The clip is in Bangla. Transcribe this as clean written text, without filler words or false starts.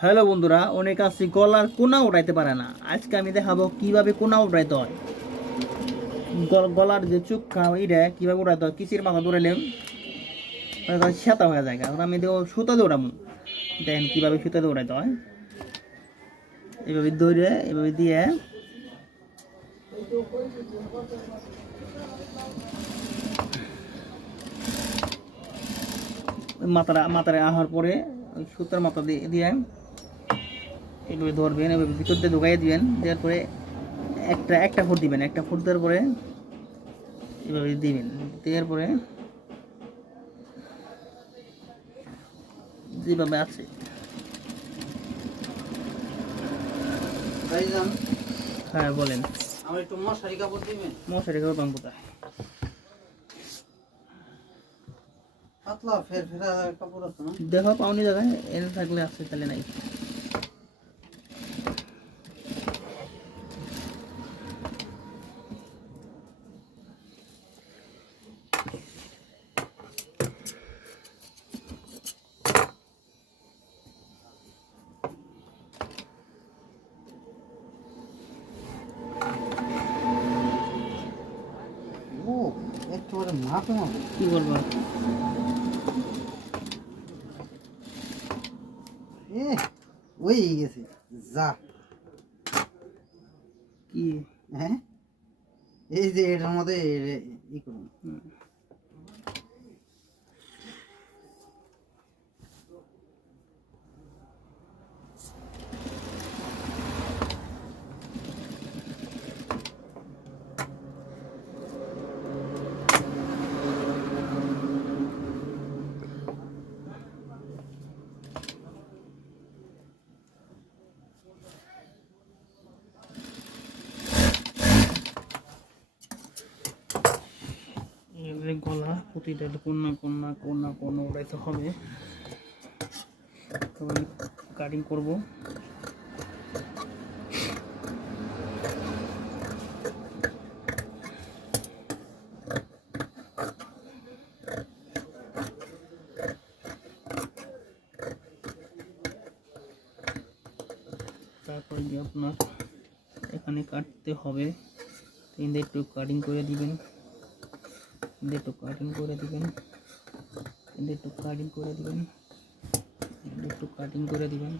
হ্যালো বন্ধুরা, অনেক আছে গলার কোনা উঠাইতে পারে না। আজকে আমি দেখাবো কিভাবে কোনা উঠাইতে হয়। গলার যে চুক্কা এটা কিভাবে উঠাইতে হয়। কিসির মাথা ধরেলেম সেতা হয়ে যায়। এখন আমি দেখো সুতা দিয়ে উঠাবো। দেখেন কিভাবে সুতা দিয়ে উঠাইতে হয়। এভাবে ধরে এভাবে দিয়ে মাথায় আহার পরে ওই সুতার মাথা দিয়ে এভাবে ধরবেন, এভাবে ভিতর দিয়ে ঢুকাই দিবেন। দেওয়ার পরে একটা একটা ফুট দিবেন। একটা ফুট দেওয়ার পরে এভাবে দিবেন। দেওয়ার পরে যেভাবে আছে হ্যাঁ বলেন। আমার একটু মশারি কাপড় দিবেন। মশারি কাপড় পান কোথায়? পাতলা ফেরা কাপড় আছে না? দেখো পাওনি জায়গায় এনে থাকলে আছে, তাহলে নাই। ও একেবারে মাপে মাপে কি বলবো? এ ওই গেছে যা। কি হ্যাঁ এই যে এটার মধ্যে ই করুন। গলা প্রতিটা কোনা কোনা কোনা কোনা উড়াইতে হবে। তো আমি কাটিং করবো। তারপরে যে আপনার এখানে কাটতে হবে, তিনটে একটু কাটিং করে দিবেন। একটু কাটিং করে দিবেন। একটু কাটিং করে দিবেন। একটু কাটিং করে দিবেন।